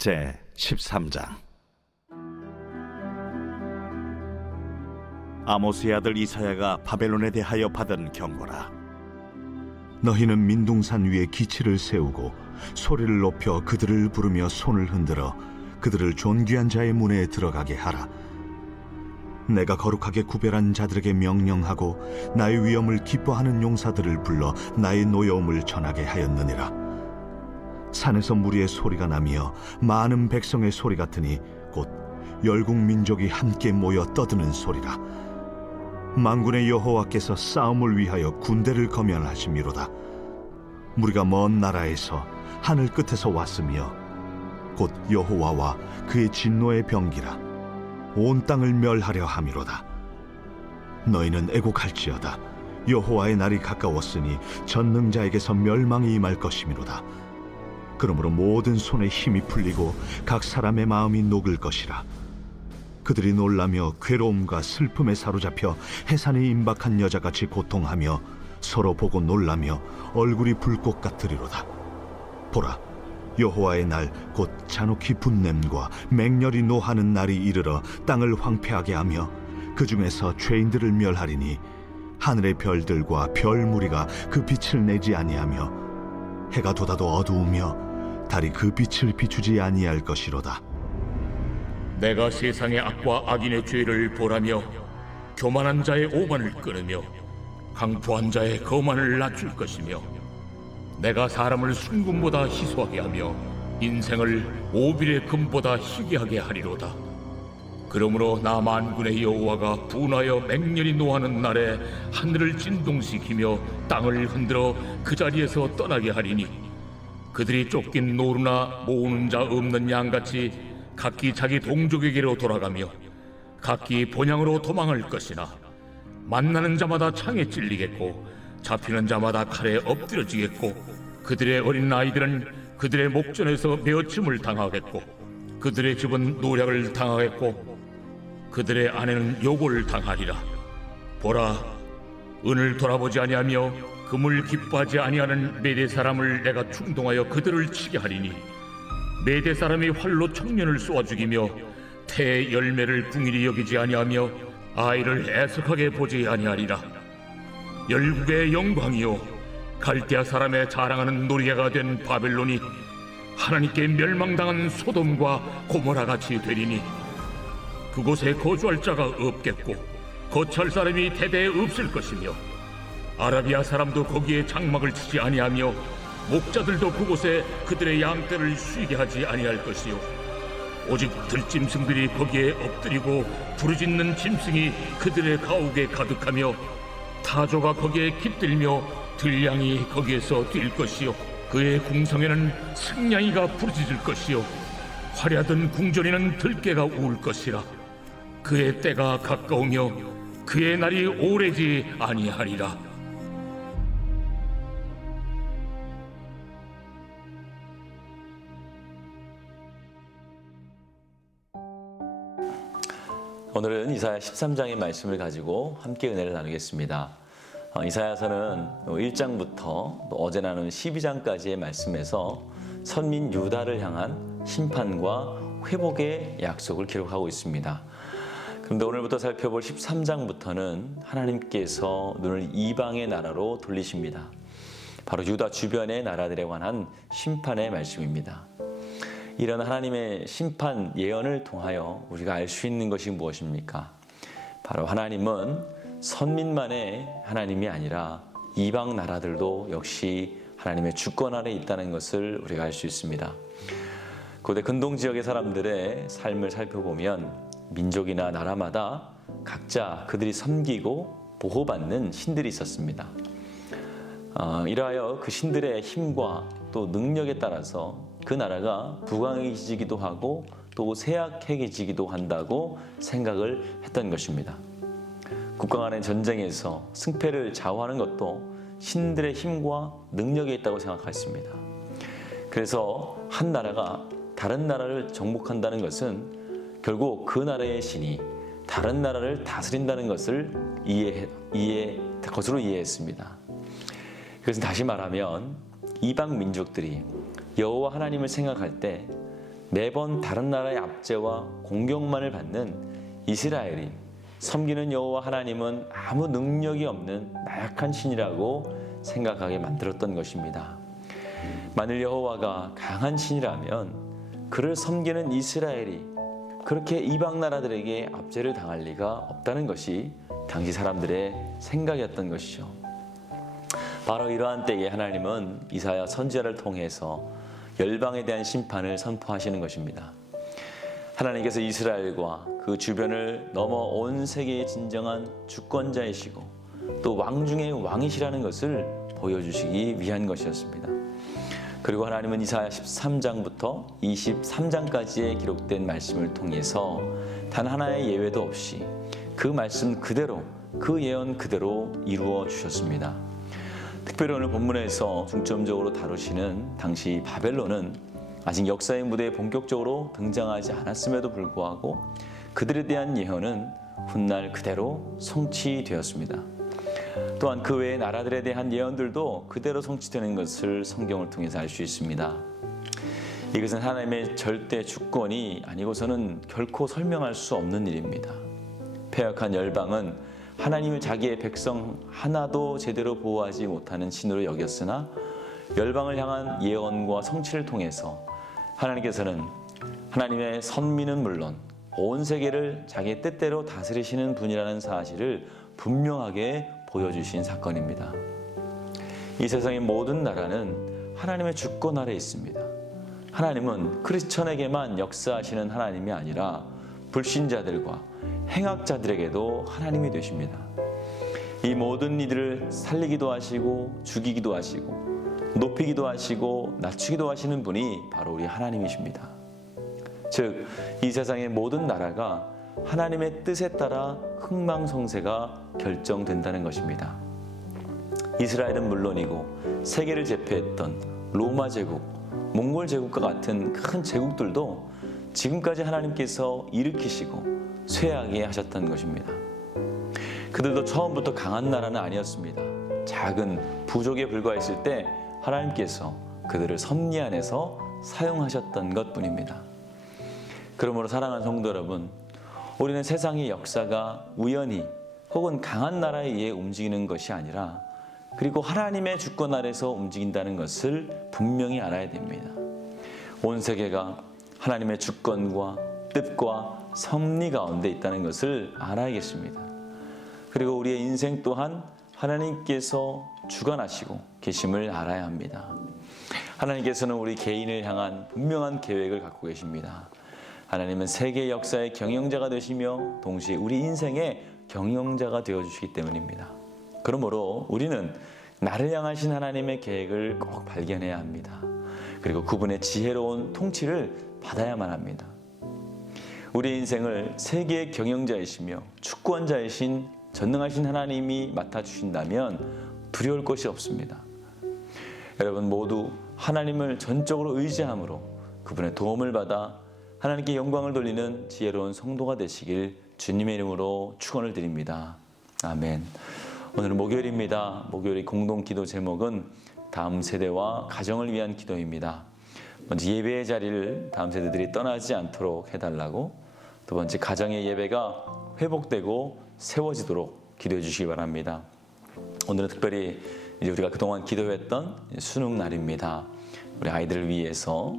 제 13장. 아모스의 아들 이사야가 바벨론에 대하여 받은 경고라. 너희는 민둥산 위에 기치를 세우고 소리를 높여 그들을 부르며 손을 흔들어 그들을 존귀한 자의 문에 들어가게 하라. 내가 거룩하게 구별한 자들에게 명령하고 나의 위엄을 기뻐하는 용사들을 불러 나의 노여움을 전하게 하였느니라. 산에서 무리의 소리가 나며 많은 백성의 소리 같으니 곧 열국 민족이 함께 모여 떠드는 소리라. 만군의 여호와께서 싸움을 위하여 군대를 거면하심이로다. 무리가 먼 나라에서 하늘 끝에서 왔으며 곧 여호와와 그의 진노의 병기라. 온 땅을 멸하려 함이로다. 너희는 애곡할지어다. 여호와의 날이 가까웠으니 전능자에게서 멸망이 임할 것이미로다. 그러므로 모든 손에 힘이 풀리고 각 사람의 마음이 녹을 것이라. 그들이 놀라며 괴로움과 슬픔에 사로잡혀 해산이 임박한 여자같이 고통하며 서로 보고 놀라며 얼굴이 불꽃 같으리로다. 보라, 여호와의 날 곧 잔혹히 분냄과 맹렬히 노하는 날이 이르러 땅을 황폐하게 하며 그 중에서 죄인들을 멸하리니 하늘의 별들과 별 무리가 그 빛을 내지 아니하며 해가 돋아도 어두우며 달이 그 빛을 비추지 아니할 것이로다. 내가 세상의 악과 악인의 죄를 보라며 교만한 자의 오만을 끊으며 강포한 자의 거만을 낮출 것이며 내가 사람을 순금보다 희소하게 하며 인생을 오빌의 금보다 희귀하게 하리로다. 그러므로 나 만군의 여호와가 분하여 맹렬히 노하는 날에 하늘을 진동시키며 땅을 흔들어 그 자리에서 떠나게 하리니 그들이 쫓긴 노루나 모으는 자 없는 양같이 각기 자기 동족에게로 돌아가며 각기 본향으로 도망할 것이나 만나는 자마다 창에 찔리겠고 잡히는 자마다 칼에 엎드려지겠고 그들의 어린 아이들은 그들의 목전에서 메어침을 당하겠고 그들의 집은 노략을 당하겠고 그들의 아내는 요고를 당하리라. 보라, 은을 돌아보지 아니하며 금을 기뻐하지 아니하는 메대 사람을 내가 충동하여 그들을 치게 하리니 메대 사람이 활로 청년을 쏘아 죽이며 태의 열매를 궁일이 여기지 아니하며 아이를 애석하게 보지 아니하리라. 열국의 영광이요 갈대아 사람의 자랑하는 노리개가 된 바벨론이 하나님께 멸망당한 소돔과 고모라 같이 되리니 그곳에 거주할 자가 없겠고 거처할 사람이 대대에 없을 것이며 아라비아 사람도 거기에 장막을 치지 아니하며 목자들도 그곳에 그들의 양떼를 쉬게 하지 아니할 것이요 오직 들짐승들이 거기에 엎드리고 부르짖는 짐승이 그들의 가옥에 가득하며 타조가 거기에 깃들며 들량이 거기에서 뛸 것이요 그의 궁성에는 승냥이가 부르짖을 것이요 화려하던 궁전에는 들깨가 울 것이라. 그의 때가 가까우며 그의 날이 오래지 아니하리라. 오늘은 이사야 13장의 말씀을 가지고 함께 은혜를 나누겠습니다. 이사야서는 1장부터 어제 나눈 12장까지의 말씀에서 선민 유다를 향한 심판과 회복의 약속을 기록하고 있습니다. 그런데 오늘부터 살펴볼 13장부터는 하나님께서 눈을 이방의 나라로 돌리십니다. 바로 유다 주변의 나라들에 관한 심판의 말씀입니다. 이런 하나님의 심판 예언을 통하여 우리가 알 수 있는 것이 무엇입니까? 바로 하나님은 선민만의 하나님이 아니라 이방 나라들도 역시 하나님의 주권 아래 있다는 것을 우리가 알 수 있습니다. 고대 근동 지역의 사람들의 삶을 살펴보면 민족이나 나라마다 각자 그들이 섬기고 보호받는 신들이 있었습니다. 이러하여 그 신들의 힘과 또 능력에 따라서 그 나라가 부강해지기도 하고 또 쇠약해지기도 한다고 생각을 했던 것입니다. 국가 간의 전쟁에서 승패를 좌우하는 것도 신들의 힘과 능력에 있다고 생각했습니다. 그래서 한 나라가 다른 나라를 정복한다는 것은 결국 그 나라의 신이 다른 나라를 다스린다는 것을 것으로 이해했습니다. 그것은 다시 말하면 이방 민족들이 여호와 하나님을 생각할 때 매번 다른 나라의 압제와 공격만을 받는 이스라엘이 섬기는 여호와 하나님은 아무 능력이 없는 나약한 신이라고 생각하게 만들었던 것입니다. 만일 여호와가 강한 신이라면 그를 섬기는 이스라엘이 그렇게 이방 나라들에게 압제를 당할 리가 없다는 것이 당시 사람들의 생각이었던 것이죠. 바로 이러한 때에 하나님은 이사야 선지자를 통해서 열방에 대한 심판을 선포하시는 것입니다. 하나님께서 이스라엘과 그 주변을 넘어 온 세계의 진정한 주권자이시고 또 왕 중의 왕이시라는 것을 보여주시기 위한 것이었습니다. 그리고 하나님은 이사야 13장부터 23장까지의 기록된 말씀을 통해서 단 하나의 예외도 없이 그 말씀 그대로, 그 예언 그대로 이루어 주셨습니다. 특별히 오늘 본문에서 중점적으로 다루시는 당시 바벨론은 아직 역사의 무대에 본격적으로 등장하지 않았음에도 불구하고 그들에 대한 예언은 훗날 그대로 성취되었습니다. 또한 그 외의 나라들에 대한 예언들도 그대로 성취되는 것을 성경을 통해서 알 수 있습니다. 이것은 하나님의 절대 주권이 아니고서는 결코 설명할 수 없는 일입니다. 패역한 열방은 하나님을 자기의 백성 하나도 제대로 보호하지 못하는 신으로 여겼으나 열방을 향한 예언과 성취를 통해서 하나님께서는 하나님의 선민은 물론 온 세계를 자기의 뜻대로 다스리시는 분이라는 사실을 분명하게 보여주신 사건입니다. 이 세상의 모든 나라는 하나님의 주권 아래에 있습니다. 하나님은 크리스천에게만 역사하시는 하나님이 아니라 불신자들과 행악자들에게도 하나님이 되십니다. 이 모든 이들을 살리기도 하시고 죽이기도 하시고 높이기도 하시고 낮추기도 하시는 분이 바로 우리 하나님이십니다. 즉, 이 세상의 모든 나라가 하나님의 뜻에 따라 흥망성쇠가 결정된다는 것입니다. 이스라엘은 물론이고 세계를 제패했던 로마 제국, 몽골 제국과 같은 큰 제국들도 지금까지 하나님께서 일으키시고 쇠하게 하셨던 것입니다. 그들도 처음부터 강한 나라는 아니었습니다. 작은 부족에 불과했을 때 하나님께서 그들을 섭리 안에서 사용하셨던 것뿐입니다. 그러므로 사랑하는 성도 여러분, 우리는 세상의 역사가 우연히 혹은 강한 나라에 의해 움직이는 것이 아니라 그리고 하나님의 주권 아래서 움직인다는 것을 분명히 알아야 됩니다. 온 세계가 하나님의 주권과 뜻과 섭리 가운데 있다는 것을 알아야겠습니다. 그리고 우리의 인생 또한 하나님께서 주관하시고 계심을 알아야 합니다. 하나님께서는 우리 개인을 향한 분명한 계획을 갖고 계십니다. 하나님은 세계 역사의 경영자가 되시며 동시에 우리 인생의 경영자가 되어주시기 때문입니다. 그러므로 우리는 나를 향하신 하나님의 계획을 꼭 발견해야 합니다. 그리고 그분의 지혜로운 통치를 받아야만 합니다. 우리 인생을 세계의 경영자이시며 주권자이신 전능하신 하나님이 맡아주신다면 두려울 것이 없습니다. 여러분 모두 하나님을 전적으로 의지함으로 그분의 도움을 받아 하나님께 영광을 돌리는 지혜로운 성도가 되시길 주님의 이름으로 축원을 드립니다. 아멘. 오늘은 목요일입니다. 목요일의 공동기도 제목은 다음 세대와 가정을 위한 기도입니다. 먼저 예배의 자리를 다음 세대들이 떠나지 않도록 해달라고, 두 번째 가정의 예배가 회복되고 세워지도록 기도해 주시기 바랍니다. 오늘은 특별히 이제 우리가 그동안 기도했던 수능 날입니다. 우리 아이들을 위해서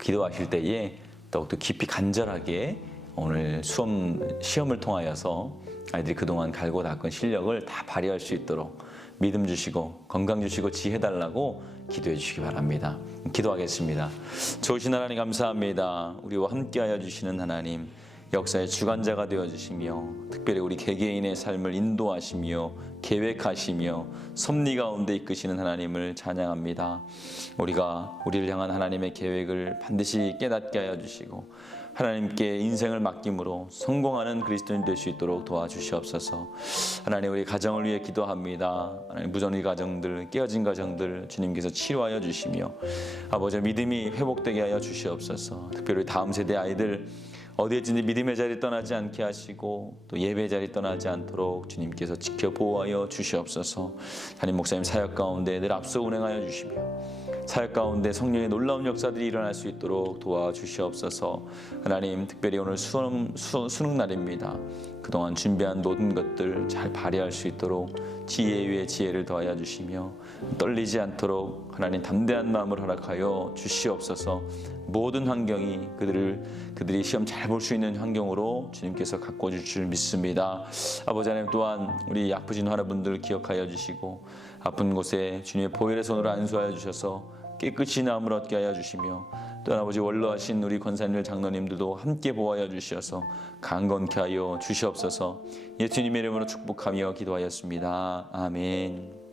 기도하실 때에 더욱더 깊이 간절하게 오늘 시험을 통하여서 아이들이 그동안 갈고 닦은 실력을 다 발휘할 수 있도록 믿음 주시고 건강 주시고 지혜 달라고 기도해 주시기 바랍니다. 기도하겠습니다. 좋으신 하나님 감사합니다. 우리와 함께하여 주시는 하나님, 역사의 주관자가 되어주시며 특별히 우리 개개인의 삶을 인도하시며 계획하시며 섭리 가운데 이끄시는 하나님을 찬양합니다. 우리가 우리를 향한 하나님의 계획을 반드시 깨닫게 하여 주시고 하나님께 인생을 맡김으로 성공하는 그리스도인 될 수 있도록 도와주시옵소서. 하나님, 우리 가정을 위해 기도합니다. 하나님, 무전의 가정들, 깨어진 가정들 주님께서 치료하여 주시며 아버지 믿음이 회복되게 하여 주시옵소서. 특별히 다음 세대 아이들 어디에든지 믿음의 자리 떠나지 않게 하시고 또 예배 자리 떠나지 않도록 주님께서 지켜 보호하여 주시옵소서. 담임 목사님 사역 가운데 늘 앞서 운행하여 주시며 사역 가운데 성령의 놀라운 역사들이 일어날 수 있도록 도와주시옵소서. 하나님, 특별히 오늘 수능 날입니다. 그동안 준비한 모든 것들 잘 발휘할 수 있도록 지혜 위에 지혜를 더하여 주시며 떨리지 않도록 하나님 담대한 마음을 허락하여 주시옵소서. 모든 환경이 그들이 시험 잘 볼 수 있는 환경으로 주님께서 가꿔 주실 줄 믿습니다. 아버지 하나님, 또한 우리 아프신 환우분들 기억하여 주시고 아픈 곳에 주님의 보혈의 손으로 안수하여 주셔서 깨끗이 나음을 얻게 하여 주시며 또한 아버지 원로하신 우리 권사님들 장로님들도 함께 보호하여 주셔서 강건케 하여 주시옵소서. 예수님의 이름으로 축복하며 기도하였습니다. 아멘.